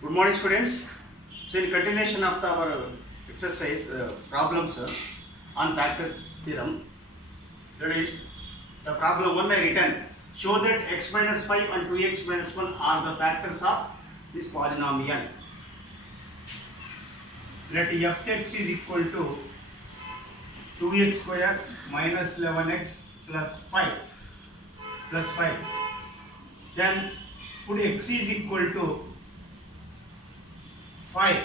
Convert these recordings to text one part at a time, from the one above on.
Good morning, students. So, in continuation of our exercise problems on factor theorem, that is the problem 1 I written. Show that x minus 5 and 2x minus 1 are the factors of this polynomial. Let fx is equal to 2x square minus 11x plus 5. Then put x is equal to 5.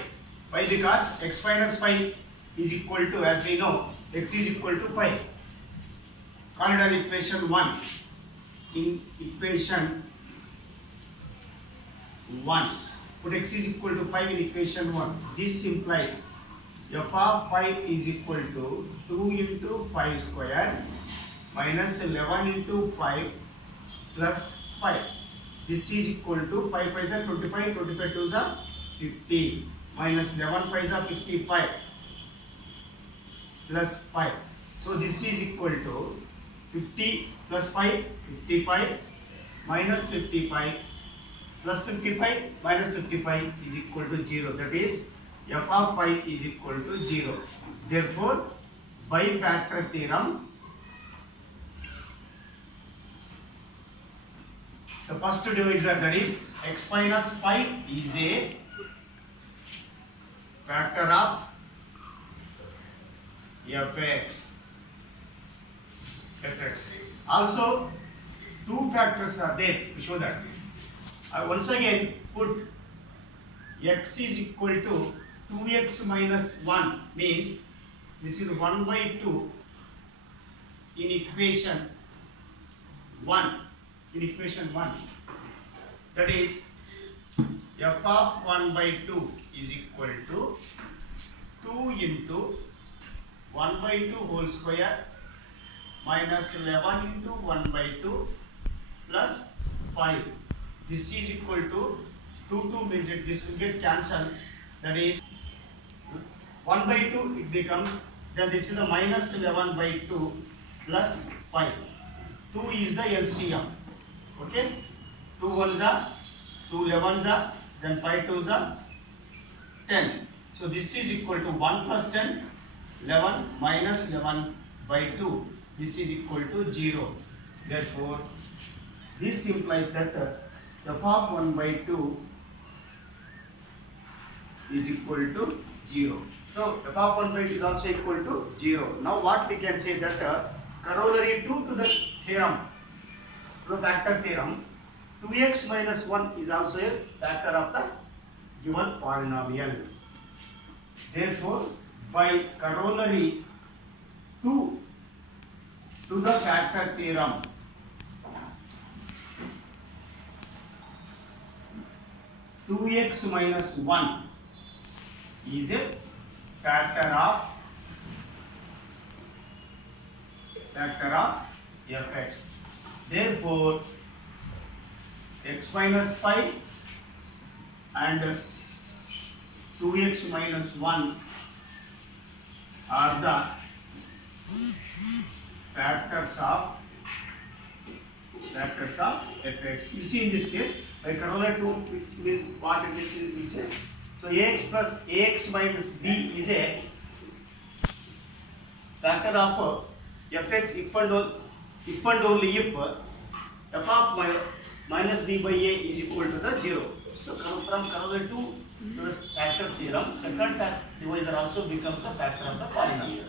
Why? Because x minus 5 is equal to, as we know, x is equal to 5. Call it as equation 1. In equation 1, put x is equal to 5 in equation 1. This implies f of 5 is equal to 2 into 5 square minus 11 into 5 plus 5. This is equal to 5 5 is 25, 25 2 is 50 minus 11 5 is 55 plus 5. So this is equal to 50 plus 5, 55 minus 55 plus 55 minus 55 is equal to 0. That is f of 5 is equal to 0. Therefore, by factor theorem, the first divisor, that is x minus 5, is a factor of fx. Also, two factors are there. We show that. Once again, put x is equal to 2x minus 1 means this is 1 by 2 in equation 1. In equation 1, that is f of 1 by 2 is equal to 2 into 1 by 2 whole square minus 11 into 1 by 2 plus 5. This is equal to 2 means this will get cancelled. That is 1 by 2 it becomes, then this is the minus 11 by 2 plus 5. 2 is the LCM. Okay, 2 1s are 2 11s are, then 5 2s are 10. So this is equal to 1 plus 10, 11 minus 11 by 2. This is equal to 0. Therefore, this implies that f of 1 by 2 is equal to 0. So f of 1 by 2 is also equal to 0. Now what we can say that corollary 2 to the theorem, to the factor theorem, 2x minus 1 is also a factor of the given polynomial. Therefore, by corollary 2 to the factor theorem, two x minus 1 is a factor of fx. Therefore, x minus 5 and 2x minus 1 are the factors of fx. You see in this case, by corollary 2, what it is say. So ax minus b is a factor of fx if and only if f of minus b by a is equal to the 0. So from corollary 2 to the factor theorem, second divisor also becomes the factor of the polynomial.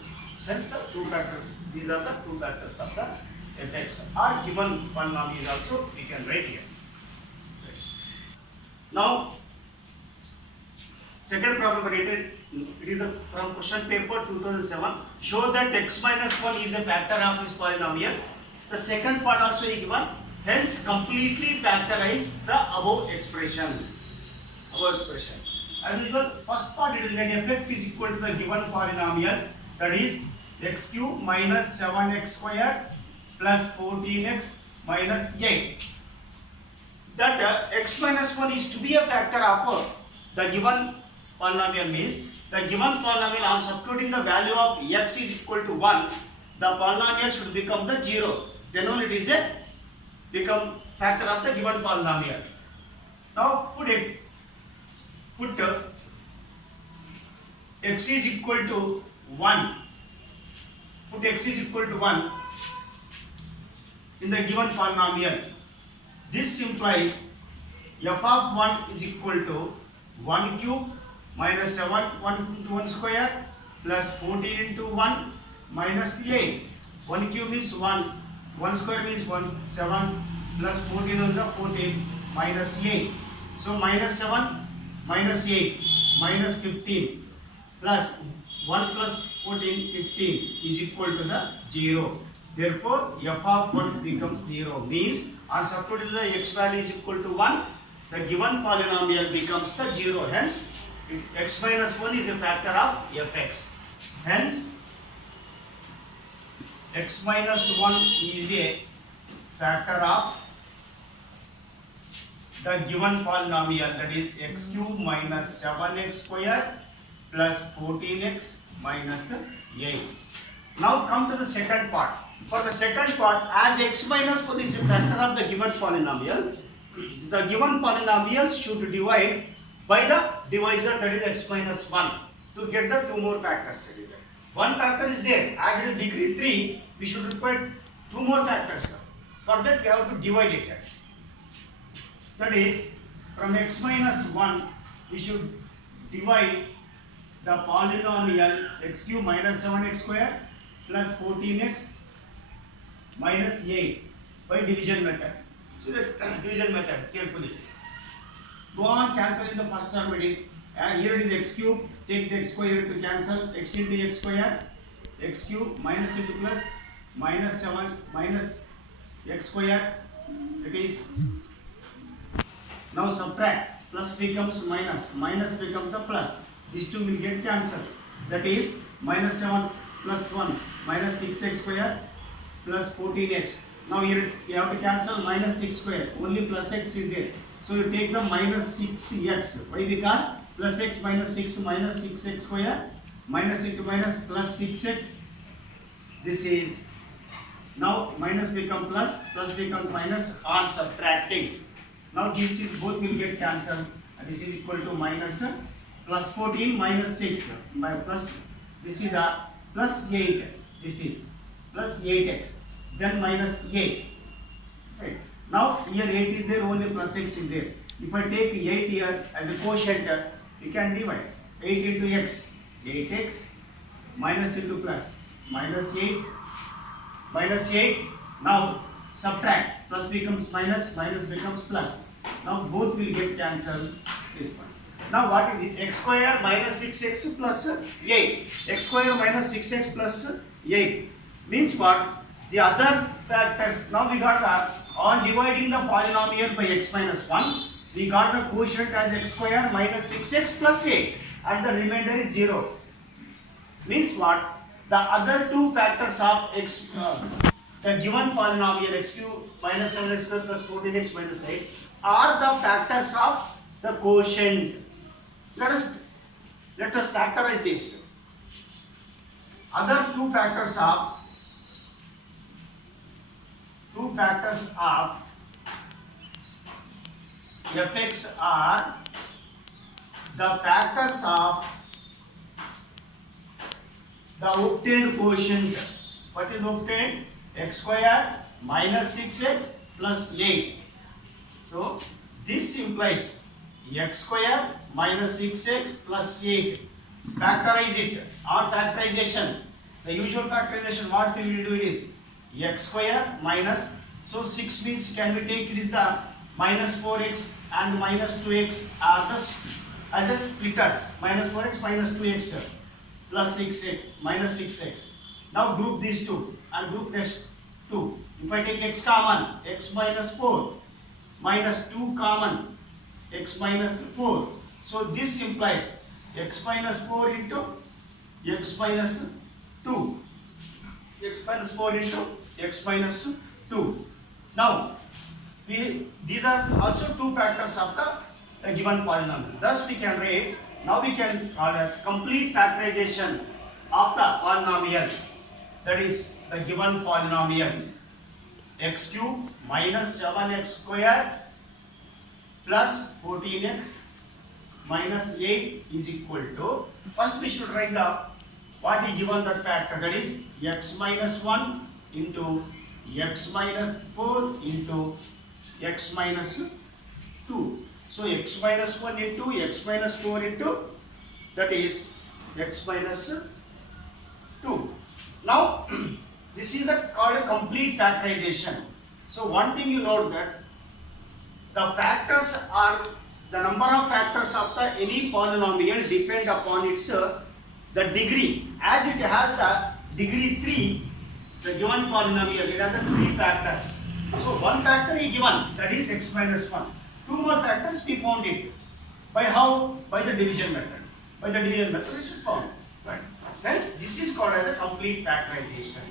Hence the two factors, these are the two factors of the fx. Or given polynomial also we can write here. Now, second problem related, it is from question paper 2007. Show that x minus 1 is a factor of this polynomial. The second part also is given. Hence, completely factorize the above expression. As usual, first part it is when fx is equal to the given polynomial, that is x cube minus 7x square plus 14x minus 8. That x minus 1 is to be a factor of the given polynomial means the given polynomial on substituting the value of x is equal to 1, the polynomial should become the 0. Then only it is a become factor of the given polynomial. Now put it put x is equal to 1. Put x is equal to 1 in the given polynomial. This implies f of 1 is equal to 1 cube minus 7 1 into 1 square plus 14 into 1 minus 8. 1 cube means 1, 1 square means 1, 7 plus 14 is 14 minus 8. So minus 7 minus 8 minus 15 plus 1 plus 14 15 is equal to the 0. Therefore f of 1 becomes 0, means on substituting the x value is equal to 1, the given polynomial becomes the 0. Hence x minus 1 is a factor of fx. Hence x minus 1 is a factor of the given polynomial, that is x cube minus 7x square plus 14x minus 8. Now come to the second part. For the second part, as x minus 1 is a factor of the given polynomial, the given polynomial should divide by the divisor, that is x minus 1, to get the two more factors. One factor is there, as it is degree 3, we should require two more factors. For that we have to divide it. That is, from x minus 1, we should divide the polynomial x cube minus 7x square plus 14x minus 8 by division method. So that division method carefully. Go on cancelling the first term. It is here it is x cube, take the x square to cancel, x into x square, x cube minus into plus minus 7 minus x square. It is now subtract, plus becomes minus, minus becomes the plus. These two will get cancelled. That is minus 7 plus 1 minus 6x square plus 14x. Now here you have to cancel minus 6 square, only plus x is there. So you take the minus 6x. Why? Because plus x minus 6 minus 6x square minus into minus plus 6x. This is now minus become plus, plus becomes minus on subtracting. Now this is both will get cancelled. This is equal to minus plus 14 minus 6 by plus, this is the plus 8, this is plus 8x, then minus 8. See, now here 8 is there, only plus x is there. If I take 8 here as a quotient, you can divide 8 into x, 8x minus into plus minus 8 minus 8. Now subtract, plus becomes minus, minus becomes plus. Now both will get cancelled. This one. Now what is it? X square minus 6x plus 8. X square minus 6x plus 8 means what? The other factors. Now we got the, on dividing the polynomial by x minus 1, we got the quotient as x square minus 6x plus 8 and the remainder is 0. Means what? The other two factors of x, the given polynomial x cube minus 7x square plus 14x minus 8 are the factors of the quotient. Let us factorize this. Other two factors of fx are the factors of the obtained quotient. What is obtained? X square minus 6x plus 8. So this implies x square minus 6x plus 8. Factorize it. On factorization, the usual factorization, what we will do is x square minus, so 6 means can we take it is the minus 4x and minus 2x are the as a splitters, minus 4x minus 2x plus 6x minus 6x. Now group these two and group next two. If I take x common, x minus 4 minus 2 common, x minus 4. So this implies x minus 4 into x minus 2. X minus 4 into x minus 2. Now these are also two factors of the given polynomial. Thus we can write, now we can call as complete factorization of the polynomial, that is the given polynomial x cube minus 7x square plus 14x minus 8 is equal to, first we should write the what is given that factor, that is x minus 1 into x minus 4 into x minus 2. So x minus 1 into x minus 4 into, that is x minus 2. Now this is called a complete factorization. So one thing you note that the factors are, the number of factors of the any polynomial depend upon its the degree. As it has the degree 3, the given polynomial, it has the 3 factors. So one factor is given, that is x minus 1. 2 more factors we found it. By how? By the division method. By the division method we should found. Right. Hence this is called as a complete factorization.